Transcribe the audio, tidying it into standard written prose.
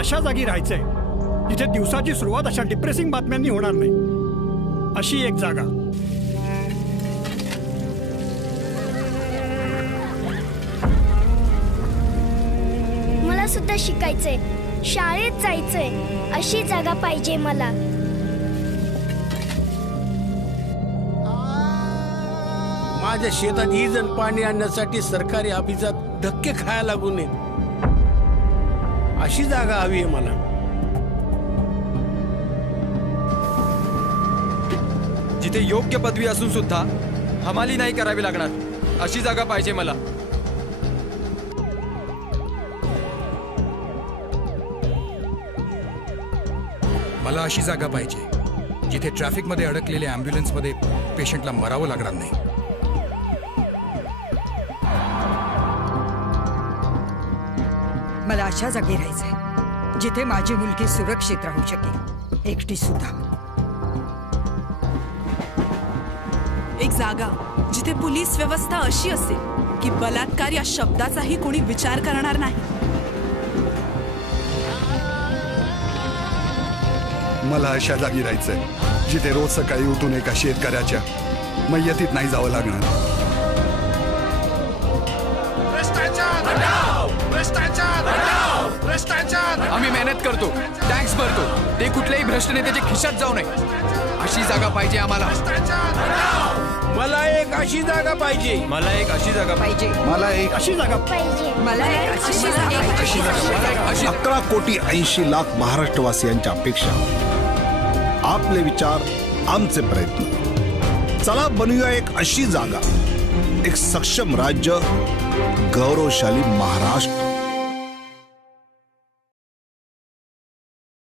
अशा जागी राहायचंय जिथे दिवसाची सुरुवात अशा डिप्रेसिंग बातम्यांनी होणार नाही, अशी एक जागा. मला सुद्धा शिकायचंय, शाळेत जायचंय, अशी जागा पाहिजे मला. माझ्या शेतात इजन पाणी आणण्यासाठी सरकारी ऑफिसात धक्के खायला लागू नये अशी जागा हवी आहे मला. जिथे योग्य पदवी असून सुद्धा हमाली नाही करावी लागणार अशी जागा पाहिजे मला. मला अशी जागा पाहिजे जिथे ट्रॅफिकमध्ये अडकलेल्या ॲम्ब्युलन्समध्ये पेशंटला मरावं लागणार नाही. मला अशा जागी राहायचंय जिथे माझी मुलगी सुरक्षित राहू शकेल, एकटी सुद्धा. एक जागा जिथे पोलीस व्यवस्था अशी असेल की बलात्कार या शब्दाचाही कोणी विचार करणार नाही. मला अशा जागी राहायचंय जिथे रोज सकाळी उठून एका शेतकऱ्याच्या मय्यतीत नाही जावं लागणार. आम्ही मेहनत करतो, टॅक्स भरतो, ते कुठल्याही भ्रष्ट नेत्याच्या खिशात जाऊ नये अशी जागा पाहिजे आम्हाला. मला एक अशी जागा पाहिजे. मला एक अशी जागा पाहिजे. मला एक अशी जागा पाहिजे. मला एक अशी जागा पाहिजे. 11,80,00,000 महाराष्ट्रवासियांच्या अपेक्षा, आपले विचार, आमचे प्रयत्न. चला बनूया एक अशी जागा, एक सक्षम राज्य, गौरवशाली महाराष्ट्र.